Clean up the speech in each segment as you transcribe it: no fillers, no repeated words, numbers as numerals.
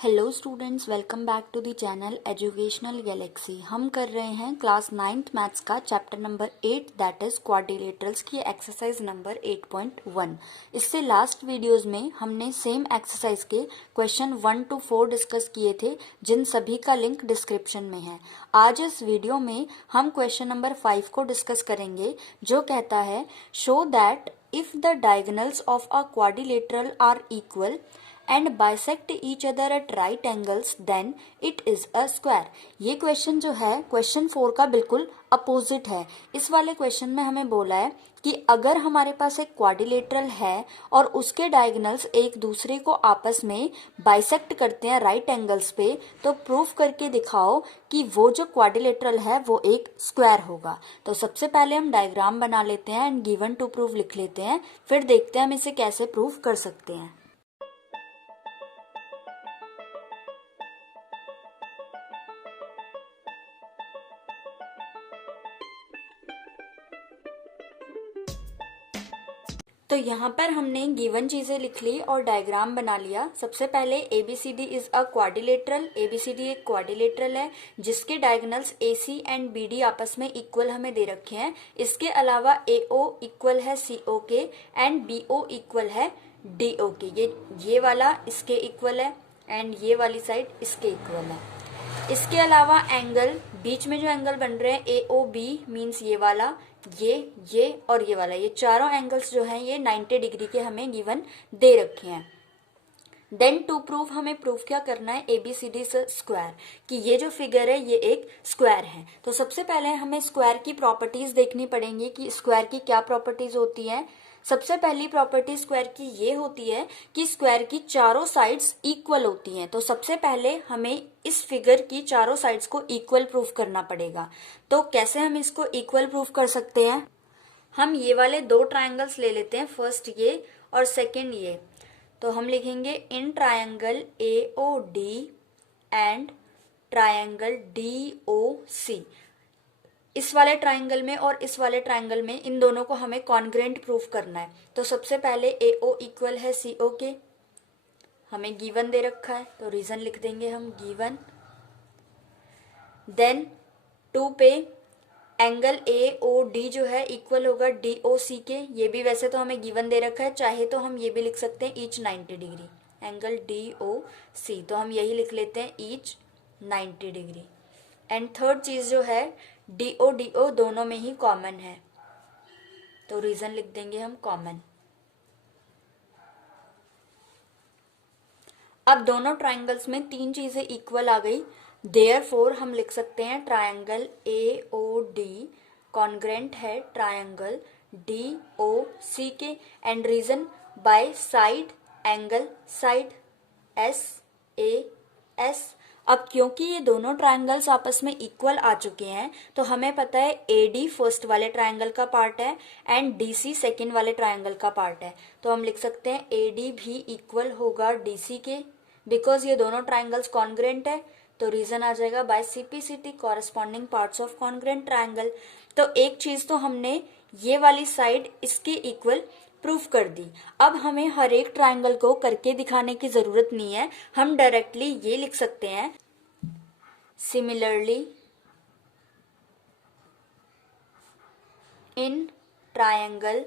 Hello students, welcome back to the channel educational galaxy. हम कर रहे हैं क्लास 9th मैथ्स का chapter number 8 that is quadrilaterals की एक्सरसाइज नंबर 8.1। इससे लास्ट वीडियोस में हमने सेम एक्सरसाइज के क्वेश्चन 1 to 4 डिस्कस किए थे, जिन सभी का लिंक डिस्क्रिप्शन में है। आज इस वीडियो में हम क्वेश्चन नंबर 5 को डिस्कस करेंगे, जो कहता है show that if the diagonals of a quadrilateral are equal and bisect each other at right angles then it is a square। ये क्वेश्चन जो है क्वेश्चन 4 का बिल्कुल अपोजिट है। इस वाले क्वेश्चन में हमें बोला है कि अगर हमारे पास एक क्वाड्रिलेटरल है और उसके डायगोनल्स एक दूसरे को आपस में बाइसेक्ट करते हैं राइट एंगल्स पे, तो प्रूफ करके दिखाओ कि वो जो क्वाड्रिलेटरल है वो एक स्क्वायर होगा। तो सबसे पहले हम डायग्राम बना लेते हैं एंड गिवन टू प्रूफ लिख लेते हैं, फिर देखते हैं हम इसे कैसे प्रूफ कर सकते हैं। तो यहाँ पर हमने गिवन चीजें लिख ली और डायग्राम बना लिया। सबसे पहले ABCD is a quadrilateral. ABCD एक क्वाड्रिलेटरल है जिसके डायगोनल्स AC एंड BD आपस में इक्वल हमें दे रखे हैं। इसके अलावा AO इक्वल है CO के एंड BO इक्वल है DO के। ये वाला इसके इक्वल है एंड ये वाली साइड इसके इक्वल है। इसके अलावा एंगल, बीच में जो एंगल बन रहे हैं AOB मीन्स ये वाला, ये और ये वाला, ये चारों एंगल्स जो हैं ये 90 डिग्री के हमें गिवन दे रखे हैं। देन टू प्रूफ हमें प्रूफ क्या करना है ABCD से स्क्वायर, कि ये जो फिगर है ये एक स्क्वायर है। तो सबसे पहले हमें स्क्वायर की प्रॉपर्टीज देखनी पड़ेंगी कि स्क्वायर की क्या प्रॉपर्टीज होती है। सबसे पहली प्रॉपर्टी स्क्वायर की ये होती है कि स्क्वायर की चारों साइड्स इक्वल होती हैं। तो सबसे पहले हमें इस फिगर की चारों साइड्स को इक्वल प्रूफ करना पड़ेगा। तो कैसे हम इसको इक्वल प्रूफ कर सकते हैं? हम ये वाले दो ट्रायंगल्स ले लेते हैं, फर्स्ट ये और सेकंड ये। तो हम लिखेंगे in triangle AOD and triangle DOC। इस वाले ट्रायंगल में और इस वाले ट्रायंगल में इन दोनों को हमें कॉन्ग्रेंट प्रूफ करना है। तो सबसे पहले AO इक्वल है CO के, हमें गिवन दे रखा है तो रीजन लिख देंगे हम गिवन। देन 2 पे एंगल AOD जो है इक्वल होगा DOC के, ये भी वैसे तो हमें गिवन दे रखा है, चाहे तो हम ये भी लिख सकते हैं ईच 90 डिग्री एंगल DOC, तो हम यही लिख लेते हैं ईच 90 डिग्री। एंड थर्ड चीज जो है DO दोनों में ही कॉमन है, तो रीजन लिख देंगे हम कॉमन। अब दोनों ट्रायंगल्स में तीन चीजें इक्वल आ गई, देयरफॉर हम लिख सकते हैं ट्रायंगल AOD कॉन्ग्रेंट है ट्रायंगल DOC के। And reason by side angle side SAS। अब क्योंकि ये दोनों ट्रायंगल्स आपस में इक्वल आ चुके हैं तो हमें पता है AD फर्स्ट वाले ट्रायंगल का पार्ट है एंड DC सेकंड वाले ट्रायंगल का पार्ट है। तो हम लिख सकते हैं AD भी इक्वल होगा DC के, बिकॉज ये दोनों ट्रायंगल्स कॉन्ग्रेंट है। तो रीजन आ जाएगा by CPCT corresponding parts of congruent triangle. तो एक चीज तो हमने ये वाली साइड इसके इक्वल प्रूफ कर दी। अब हमें हर एक ट्रायंगल को करके दिखाने की जरूरत नहीं है, हम डायरेक्टली ये लिख सकते हैं similarly in triangle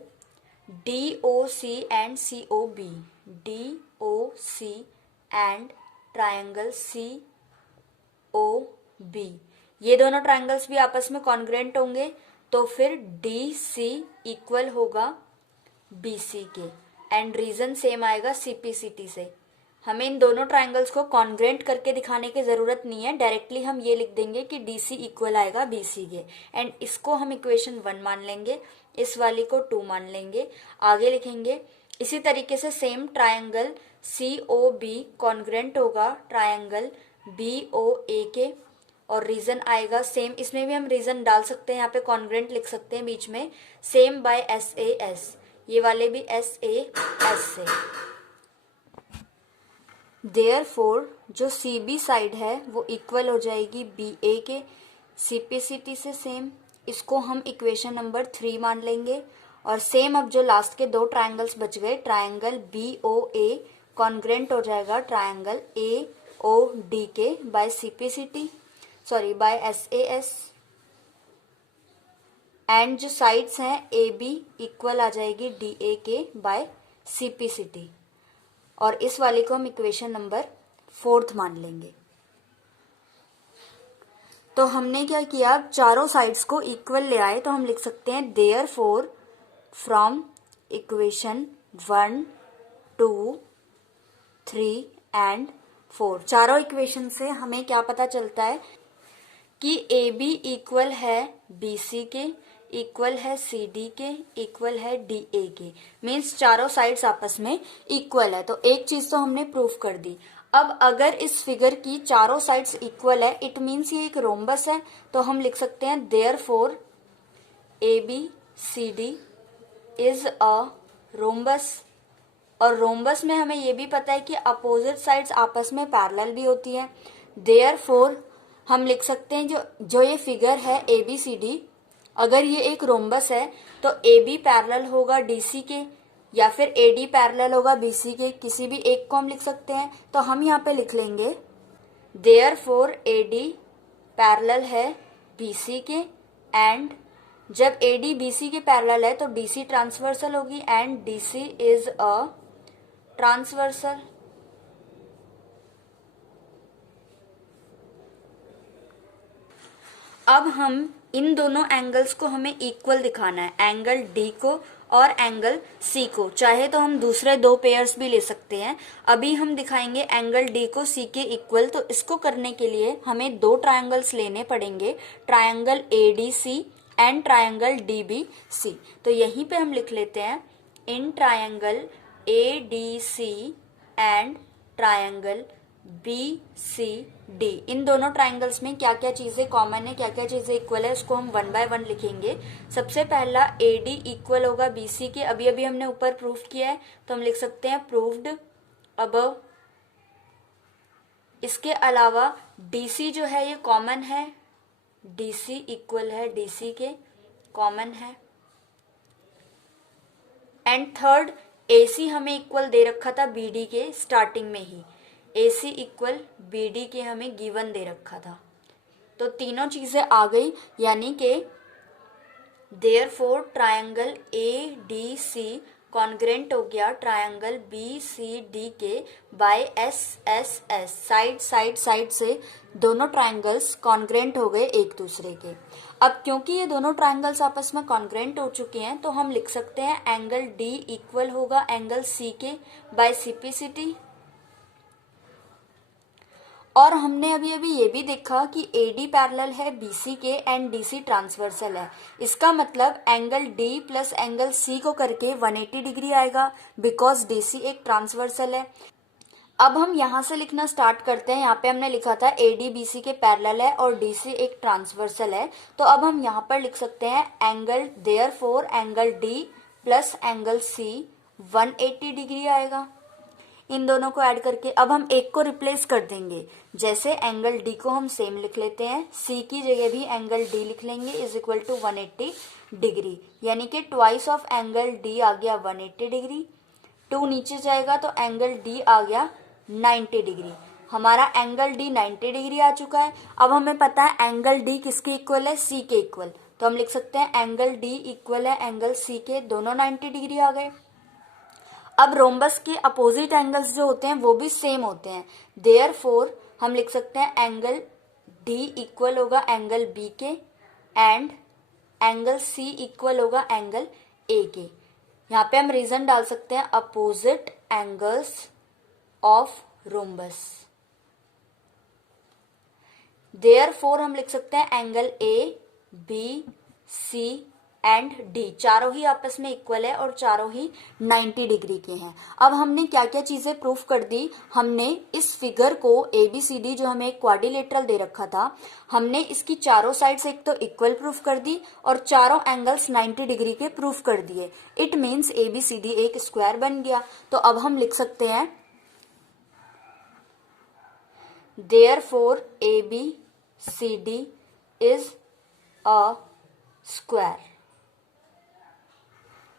DOC and COB, DOC and triangle COB, ये दोनों ट्रायंगल्स भी आपस में कॉन्ग्रेंट होंगे, तो फिर DC इक्वल होगा BC के। एंड रीजन सेम आएगा CPCT से। हमें इन दोनों ट्रायंगल्स को कॉन्ग्रेंट करके दिखाने की जरूरत नहीं है, डायरेक्टली हम ये लिख देंगे कि DC इक्वल आएगा BC के। एंड इसको हम इक्वेशन 1 मान लेंगे, इस वाली को 2 मान लेंगे, आगे लिखेंगे। इसी तरीके से सेम ट्रायंगल COB कॉन्ग्रेंट होगा ट्रायंगल BOA के, और रीजन आएगा सेम, इसमें भी हम रीजन डाल सकते हैं, यहाँ पे कॉन्ग्रेंट लिख सकते हैं बीच में, सेम बाय SAS, ये वाले भी SAS से। देयरफॉर जो CB साइड है वो इक्वल हो जाएगी BA के, CPCT से सेम, इसको हम इक्वेशन नंबर 3 मान लेंगे। और सेम अब जो लास्ट के दो ट्रायंगल्स बच गए, ट्रायंगल BOA कॉन्ग्रेंट हो जाएगा ट्रायंगल ओ डी के by CPCT, sorry by SAS, and जो साइड्स हैं AB इक्वल आ जाएगी DA के बाय CPCT, और इस वाले को हम इक्वेशन नंबर 4 मान लेंगे। तो हमने क्या किया, चारों साइड्स को इक्वल ले आए, तो हम लिख सकते हैं देयरफॉर फ्रॉम इक्वेशन 1, 2, 3 एंड 4, चारों इक्वेशन से हमें क्या पता चलता है कि AB इक्वल है BC के, इक्वल है CD के, इक्वल है DA के, मीन्स चारों साइड्स आपस में इक्वल है। तो एक चीज तो हमने प्रूफ कर दी। अब अगर इस फिगर की चारों साइड्स इक्वल है, इट मीन्स ये एक रोम्बस है, तो हम लिख सकते हैं therefore ABCD is a rhombus. और रोम्बस में हमें ये भी पता है कि अपोजिट साइड्स आपस में पैरेलल भी होती हैं। देयरफॉर हम लिख सकते हैं जो ये फिगर है ABCD, अगर ये एक रोम्बस है तो AB पैरेलल होगा DC के, या फिर AD पैरेलल होगा BC के, किसी भी एक को हम लिख सकते हैं। तो हम यहाँ पे लिख लेंगे देयरफॉर AD पैरेलल है BC के, एंड जब AD BC के पैरेलल है तो DC ट्रांसवर्सल होगी, and DC is a transversal. अब हम इन दोनों एंगल्स को हमें इक्वल दिखाना है, एंगल D को और एंगल C को। चाहे तो हम दूसरे दो पेयर्स भी ले सकते हैं, अभी हम दिखाएंगे एंगल D को C के इक्वल। तो इसको करने के लिए हमें दो ट्रायंगल्स लेने पड़ेंगे, triangle ADC and triangle DBC। तो यहीं पे हम लिख लेते हैं in triangle ADC and triangle BCD। इन दोनों ट्रायंगल्स में क्या क्या चीजें कॉमन है, क्या क्या चीजें इक्वल है, उसको हम 1 बाय 1 लिखेंगे। सबसे पहला AD इक्वल होगा BC के, अभी अभी हमने ऊपर प्रूफ किया है, तो हम लिख सकते हैं प्रूव्ड अबव। इसके अलावा DC जो है ये कॉमन है, DC इक्वल है DC के, कॉमन है। एंड थर्ड AC हमें इक्वल दे रखा था BD के स्टार्टिंग में ही, AC इक्वल BD के हमें गिवन दे रखा था। तो तीनों चीजें आ गई, यानी कि देयरफॉर ट्रायंगल ADC कॉन्ग्रेंट हो गया ट्रायंगल BCD के बाय SSS। साइड से दोनों ट्रायंगल्स कॉन्ग्रेंट हो गए एक दूसरे के। अब क्योंकि ये दोनों ट्रायंगल्स आपस में कॉन्ग्रेंट हो चुके हैं, तो हम लिख सकते हैं एंगल D इक्वल होगा एंगल C के बाय CPCT। और हमने अभी अभी ये भी देखा कि AD पैरेलल है BC के एंड DC ट्रांसवर्सल है। इसका मतलब angle D plus angle C को करके 180 डिग्री आएगा, बिकॉज DC एक ट्रांसवर्सल है। अब हम यहाँ से लिखना स्टार्ट करते हैं। यहाँ पे हमने लिखा था AD BC के पैरेलल है और DC एक ट्रांसवर्सल है, तो अब हम यहाँ पर लिख सकते हैं angle therefore angle D plus angle C 180 degree आएगा। इन दोनों को ऐड करके अब हम एक को रिप्लेस कर देंगे, जैसे एंगल D को हम सेम लिख लेते हैं, C की जगह भी एंगल D लिख लेंगे इज इक्वल टू 180 डिग्री, यानी कि ट्वाइस ऑफ एंगल D आ गया 180 डिग्री। 2 नीचे जाएगा तो एंगल D आ गया 90 डिग्री। हमारा एंगल D 90 डिग्री आ चुका है। अब हमें पता है एंगल D किसके इक्वल है, C के इक्वल, तो हम लिख सकते हैं एंगल D इक्वल है एंगल C के, दोनों 90 डिग्री आ गए। अब रोम्बस के अपोजिट एंगल्स जो होते हैं वो भी सेम होते हैं, देयरफॉर हम लिख सकते हैं एंगल D इक्वल होगा एंगल B के एंड एंगल C इक्वल होगा एंगल A के। यहाँ पे हम रीजन डाल सकते हैं opposite angles of rhombus. Therefore हम लिख सकते हैं angle A, B, C and D चारों ही आपस में इक्वल है और चारों ही 90 डिग्री के हैं। अब हमने क्या क्या चीजें प्रूफ कर दी, हमने इस फिगर को ABCD जो हमें क्वाड्रिलेटरल दे रखा था, हमने इसकी चारों साइड्स एक तो इक्वल प्रूफ कर दी और चारों एंगल्स 90 डिग्री के प्रूफ कर दिए। इट मीन्स ABCD एक स्क्वायर बन गया। तो अब हम लिख सकते हैं therefore ABCD is a square.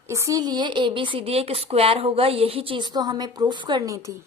इसीलिए ABCD एक स्क्वायर होगा, यही चीज तो हमें प्रूफ करनी थी।